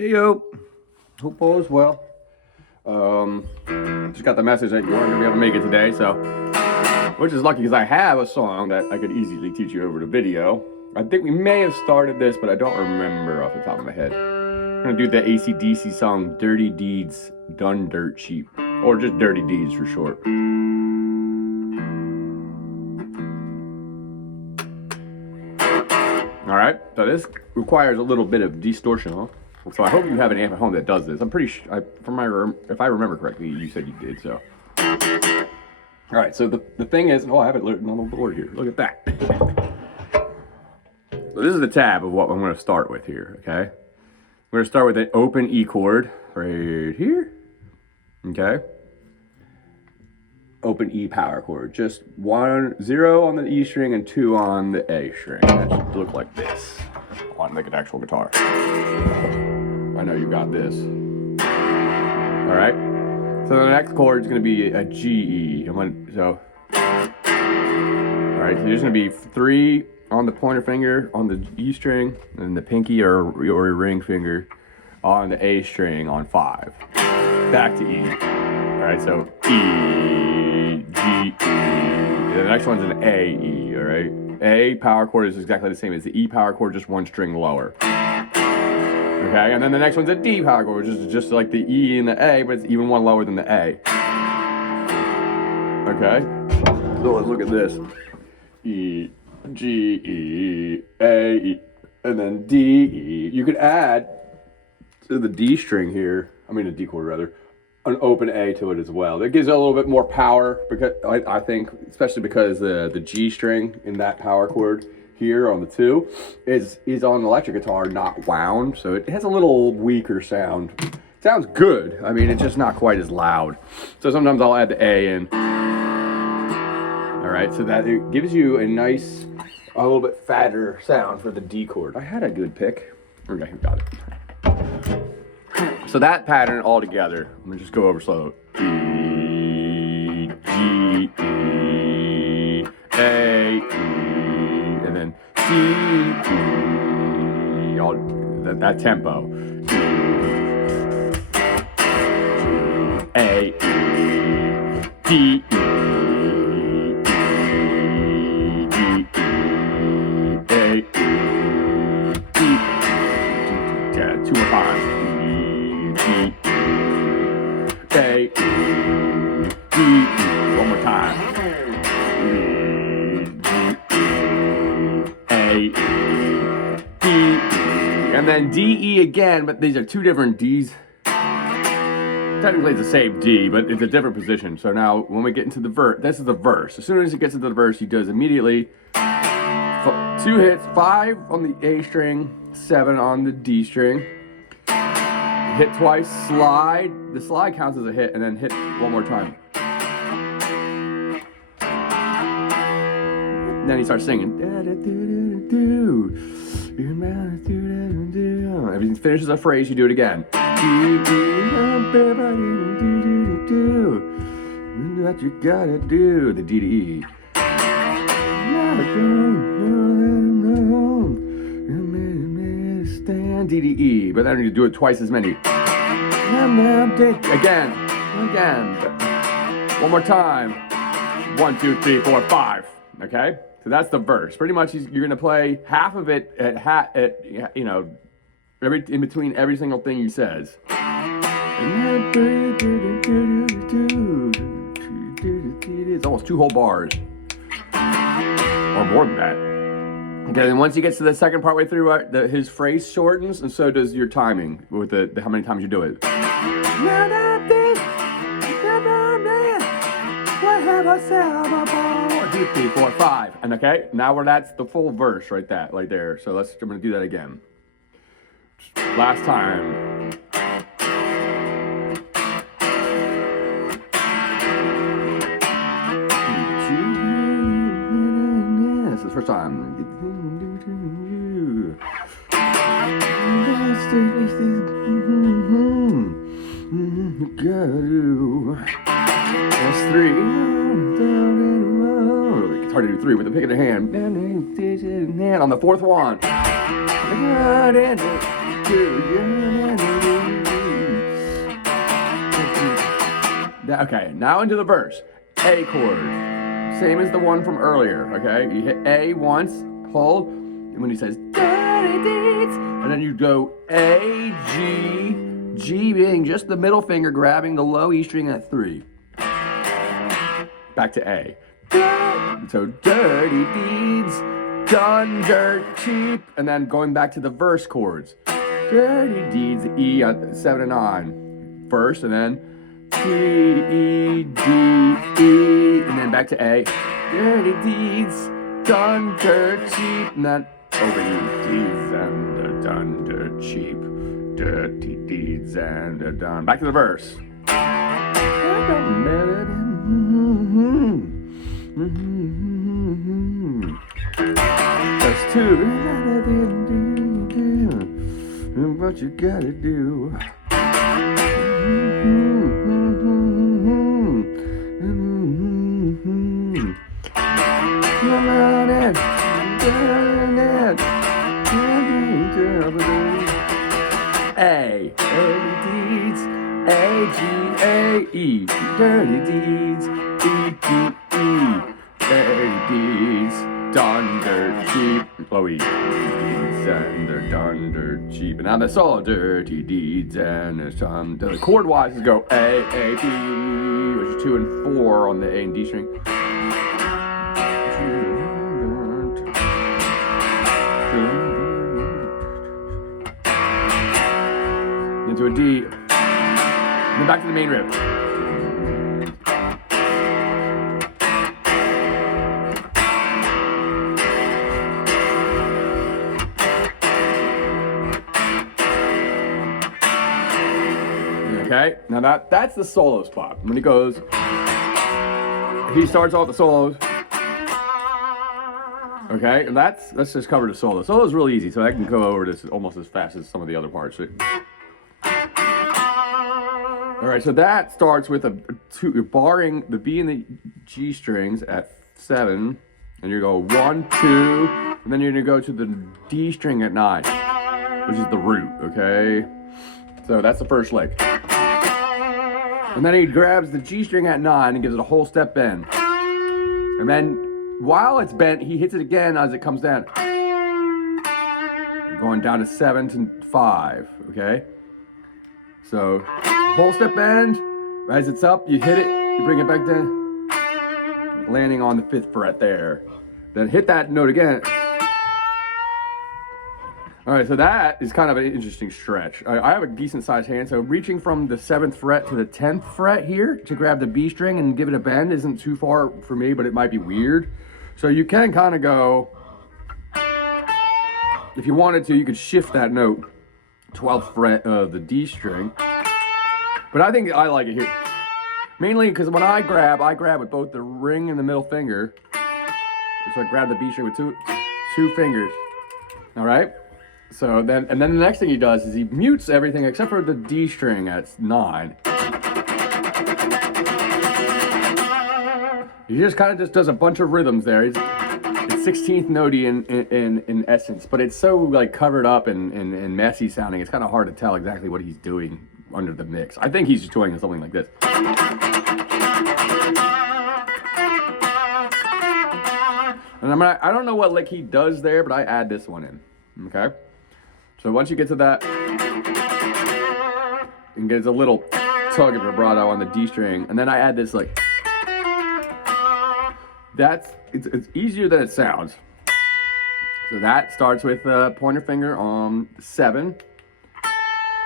Hey yo, hope all is well. Just got the message that you weren't gonna be able to make it today, so which is lucky because I have a song that I could easily teach you over the video. I think we may have started this, but I don't remember off the top of my head. I'm gonna do the AC/DC song "Dirty Deeds Done Dirt Cheap," or just "Dirty Deeds" for short. All right, so this requires a little bit of distortion, huh? So I hope you have an amp at home that does this. I'm pretty sure, if I remember correctly, you said you did, so. All right, so the thing is, I have it written on the board here. Look at that. So this is the tab of what I'm gonna start with here, okay? I'm gonna start with an open E chord right here, okay? Open E power chord, just 0 on the E string and 2 on the A string. That should look like this. I want to make an actual guitar. I know you got this. All right. So the next chord is going to be a G E. All right. So there's going to be 3 on the pointer finger on the E string, and the pinky or ring finger on the A string on 5. Back to E. All right. So E, G, E. The next one's an A, E. All right. A power chord is exactly the same as the E power chord, just 1 string lower. Okay, and then the next one's a D power chord, which is just like the E and the A, but it's even 1 lower than the A. Okay, so let's look at this. E, G, E, A, E, and then D, E. You could add to the D string here, the D chord rather, an open A to it as well. That gives it a little bit more power, because I think, especially because the G string in that power chord here on the 2 is on an electric guitar, not wound, so it has a little weaker sound. It sounds good, it's just not quite as loud. So sometimes I'll add the A in. All right, so that it gives you a nice, a little bit fatter sound for the D chord. I had a good pick. Okay, got it. So that pattern all together, I'm gonna just go over slow. E, G, E, A, E, and then C, E, all that tempo. A, E, D, E, A, E, yeah, 2 more times. A, D, one more time. A, D, and then D, E again, but these are 2 different Ds. Technically it's the same D, but it's a different position. So now when we get into the verse, this is the verse. As soon as it gets into the verse, he does immediately 2 hits, 5 on the A string, 7 on the D string. Hit twice, slide. The slide counts as a hit, and then hit 1 more time. And then he starts singing. If he finishes a phrase, you do it again. What you gotta do, the D to E. D to E, but then you do it twice as many. Again. 1 more time. 1, 2, 3, 4, 5. Okay, so that's the verse. Pretty much, you're gonna play half of it in between every single thing he says. It's almost 2 whole bars, or more than that. Okay, then once he gets to the second part way through, his phrase shortens, and so does your timing with the how many times you do it. 1, 2, 3, 4, 5, and okay, now that's the full verse right there. So I'm gonna do that again. Last time. This is the first time. That's 3. It's hard to do 3 with the pick of the hand. On the 4th one. Okay, now into the verse. A chord. Same as the one from earlier, okay? You hit A once, hold, and when he says, dirty deeds, and then you go A, G, G being just the middle finger, grabbing the low E string at 3. Back to A. So, dirty deeds, done dirt cheap, and then going back to the verse chords. Dirty deeds, E at 7 and 9. First, and then D, E, D, E, and then back to A. Dirty deeds, done dirt cheap, and then over E. Deeds and they're done dirt cheap. Dirty deeds and they're done. Back to the verse. That's 2. What you gotta do. A, dirty deeds, A, G, A, E, dirty deeds, E, D, E, dirty deeds, done dirt cheap, low E, deeds, and they're done dirt cheap. And now that's all dirty deeds, and there's some, the chord wise is go A, B, which is 2 and 4 on the A and D string. Into a D, and then back to the main riff. Okay, now that's the solo spot. When he goes, he starts off the solos. Okay, and let's just cover the solo. Solo is really easy, so I can go over this almost as fast as some of the other parts. All right, so that starts with you're barring the B and the G strings at 7, and you go 1, 2, and then you're gonna go to the D string at 9, which is the root, okay? So that's the first lick. And then he grabs the G string at 9 and gives it a whole step bend. And then while it's bent, he hits it again as it comes down. Going down to 7 to 5, okay? So, whole step bend, as it's up, you hit it, you bring it back down, landing on the 5th fret there. Then hit that note again. All right, so that is kind of an interesting stretch. I have a decent sized hand, so reaching from the 7th fret to the 10th fret here to grab the B string and give it a bend isn't too far for me, but it might be weird. So you can kind of go, if you wanted to, you could shift that note, 12th fret of the D string. But I think I like it here. Mainly because when I grab with both the ring and the middle finger. So I grab the B string with two fingers. All right? So then the next thing he does is he mutes everything except for the D string at 9. He just kind of does a bunch of rhythms there. It's 16th notey in essence, but it's so like covered up and messy sounding. It's kind of hard to tell exactly what he's doing under the mix. I think he's just doing something like this. And I don't know what lick he does there, but I add this one in. Okay. So once you get to that, and gets a little tug of vibrato on the D string, and then I add this like. It's easier than it sounds. So that starts with pointer finger on 7.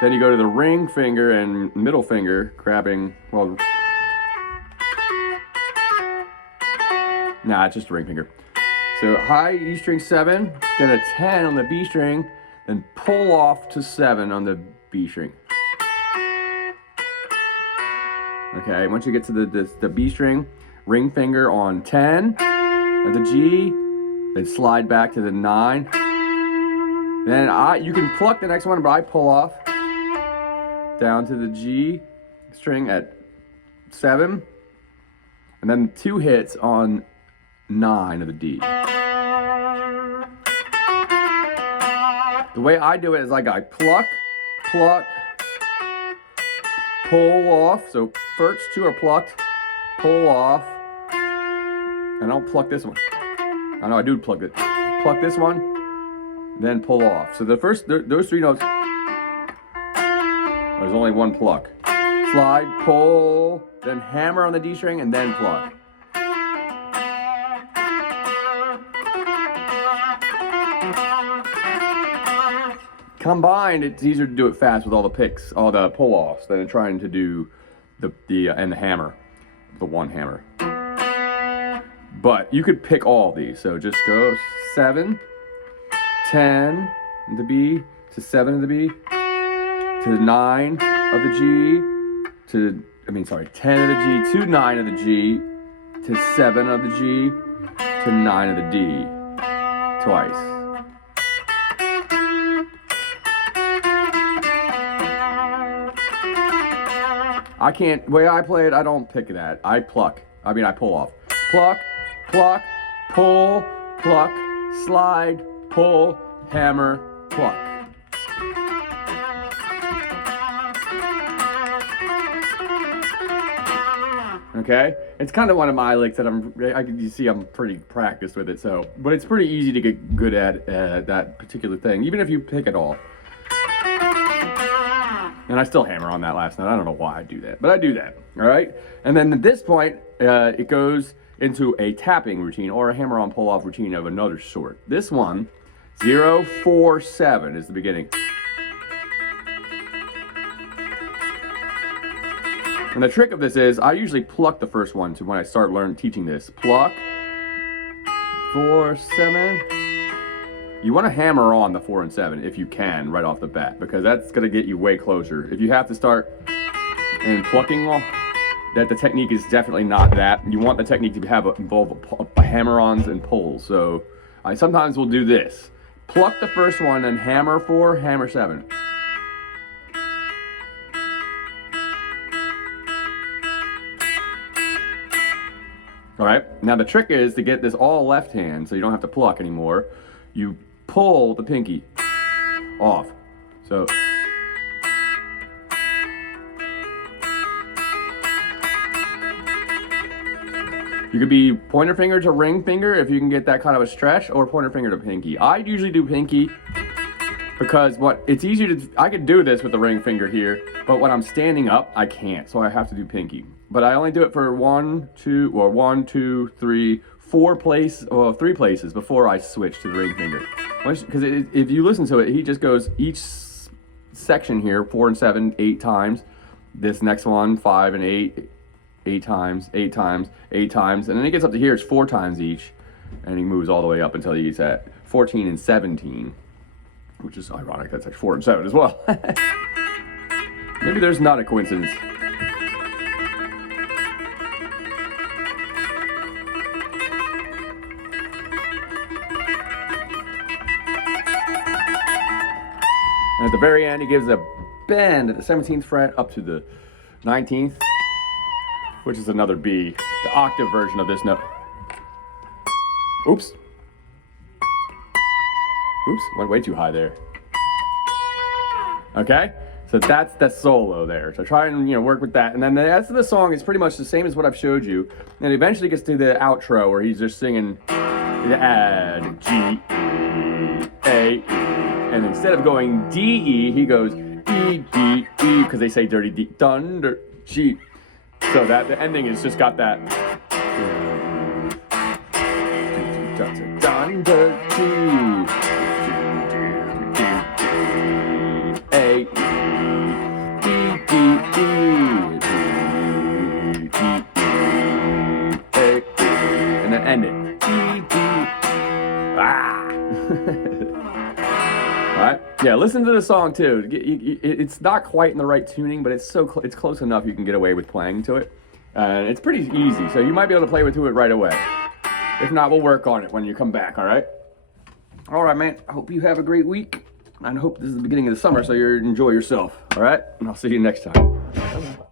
Then you go to the ring finger and middle finger, grabbing, well, nah, it's just a ring finger. So high E string 7, then a 10 on the B string, then pull off to 7 on the B string. Okay, once you get to the B string, ring finger on 10 at the G, then slide back to the 9. Then you can pluck the next one, but I pull off down to the G string at 7, and then 2 hits on 9 of the D. The way I do it is like I pluck, pull off. So first two are plucked, pull off, and I'll pluck this one. I know I do pluck it. Pluck this one, then pull off. So the first, those three notes, there's only one pluck. Slide, pull, then hammer on the D string, and then pluck. Combined, it's easier to do it fast with all the picks, all the pull-offs, than trying to do the hammer, the one hammer. But you could pick all these, so just go 7, 10 in the B, to 7 in the B, to 9 of the G, 10 of the G, to 9 of the G, to 7 of the G, to 9 of the D, twice. I can't, the way I play it, I don't pick that. I pull off. Pluck, pluck, pull, pluck, slide, pull, hammer, pluck. Okay? It's kind of one of my licks that you see I'm pretty practiced with it, so, but it's pretty easy to get good at that particular thing, even if you pick it all. And I still hammer on that last note. I don't know why I do that, but I do that, all right? And then at this point, it goes into a tapping routine or a hammer-on pull-off routine of another sort. This one, 0, 4, 7 is the beginning. And the trick of this is, I usually pluck the first one to when I start teaching this. Pluck, 4, 7. You want to hammer on the 4 and 7 if you can right off the bat, because that's going to get you way closer. If you have to start in plucking, that the technique is definitely not that. You want the technique to involve hammer-ons and pulls. So I sometimes will do this. Pluck the first one and hammer 4, hammer 7. All right, now the trick is to get this all left hand so you don't have to pluck anymore. You pull the pinky off. So you could be pointer finger to ring finger if you can get that kind of a stretch, or pointer finger to pinky. I usually do pinky because it's easier to, I could do this with the ring finger here, but when I'm standing up, I can't, so I have to do pinky. But I only do it for 1, 2, 3, 4 places before I switch to the ring finger. Because if you listen to it, he just goes each section here, 4 and 7, 8 times. This next one, 5 and 8, 8 times, 8 times, 8 times. And then he gets up to here, it's 4 times each. And he moves all the way up until he's at 14 and 17. Which is ironic, that's like 4 and 7 as well. Maybe there's not a coincidence. And at the very end, he gives a bend at the 17th fret up to the 19th, which is another B, the octave version of this note. Oops. Oops, went way too high there. Okay, so that's the solo there. So try and work with that. And then the rest of the song is pretty much the same as what I've showed you. And eventually gets to the outro where he's just singing the add G, E, A, E. And instead of going D, E, he goes E, D, E, because they say dirty D, thunder, G. So that the ending has just got that. Thunder, G, A, E, D, D, E, D, D, E, A, E, and then end it. D, D, ah. Alright, yeah, listen to the song too. It's not quite in the right tuning, but it's it's close enough you can get away with playing to it. And it's pretty easy, so you might be able to play to it right away. If not, we'll work on it when you come back, alright? Alright, man, I hope you have a great week. And I hope this is the beginning of the summer, so you enjoy yourself, alright? And I'll see you next time.